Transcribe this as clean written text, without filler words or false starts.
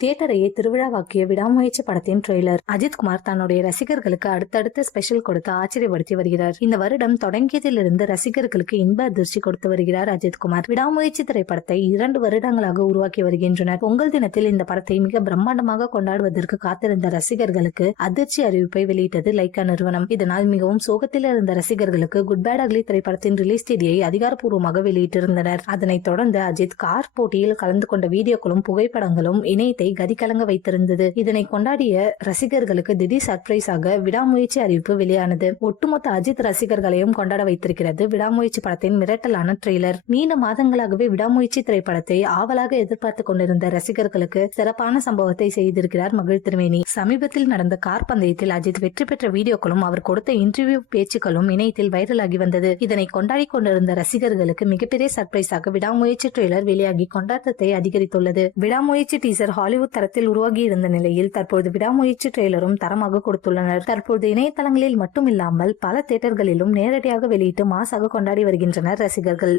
தியேட்டரையே திருவிழாவாக்கிய விடாமுயற்சி படத்தின் ட்ரெய்லர். அஜித்குமார் தன்னுடைய ரசிகர்களுக்கு அடுத்தடுத்த ஸ்பெஷல் கொடுத்து ஆச்சரியப்படுத்தி வருகிறார். இந்த வருடம் தொடங்கியதிலிருந்து ரசிகர்களுக்கு இன்ப அதிர்ச்சி கொடுத்து வருகிறார் அஜித்குமார். விடாமுயற்சி திரைப்படத்தை 2 வருடங்களாக உருவாக்கி வருகின்றனர். பொங்கல் தினத்தில் இந்த படத்தை மிக பிரம்மாண்டமாக கொண்டாடுவதற்கு காத்திருந்த ரசிகர்களுக்கு அதிர்ச்சி அறிவிப்பை வெளியிட்டது லைக்கா நிறுவனம். இதனால் மிகவும் சோகத்தில் இருந்த ரசிகர்களுக்கு குட் பேட் அக்லி திரைப்படத்தின் ரிலீஸ் தேதியை அதிகாரப்பூர்வமாக வெளியிட்டிருந்தனர். அதனைத் தொடர்ந்து அஜித் கார் போட்டியில் கலந்து கொண்ட வீடியோக்களும் புகைப்படங்களும் இணையத்தை கதிகலங்க வைத்திருந்தது. இதனை கொண்டாடிய ரசிகர்களுக்கு திடீர் சர்ப்ரைஸாக விடாமுயற்சி அறிவிப்பு வெளியானது. ஒட்டுமொத்த அஜித் ரசிகர்களையும் கொண்டாட வைத்திருக்கிறது விடாமுயற்சி படத்தின் மிரட்டலான ட்ரெய்லர். நீண்ட மாதங்களாகவே விடாமுயற்சி திரைப்படத்தை ஆவலாக எதிர்பார்த்து கொண்டிருந்த ரசிகர்களுக்கு சிறப்பான சம்பவத்தை செய்திருக்கிறார் மகிழ் திருமேனி. சமீபத்தில் நடந்த கார் பந்தயத்தில் அஜித் வெற்றி பெற்ற வீடியோக்களும் அவர் கொடுத்த இன்டர்வியூ பேச்சுக்களும் இணையத்தில் வைரலாகி வந்தது. இதனை கொண்டாடி கொண்டிருந்த ரசிகர்களுக்கு மிகப்பெரிய சர்ப்ரைஸாக விடாமுயற்சி ட்ரெய்லர் வெளியாகி கொண்டாட்டத்தை அதிகரித்துள்ளது. விடாமுயற்சி டீசர் ஹாலிவுட் தரத்தில் உருவாகி இருந்த நிலையில் தற்போது விடாமுயற்சி ட்ரெய்லரும் தரமாக கொடுத்துள்ளனர். தற்போது இணையதளங்களில் மட்டுமில்லாமல் பல தியேட்டர்களிலும் நேரடியாக வெளியிட்டு மாசாக கொண்டாடி வருகின்றனர் ரசிகர்கள்.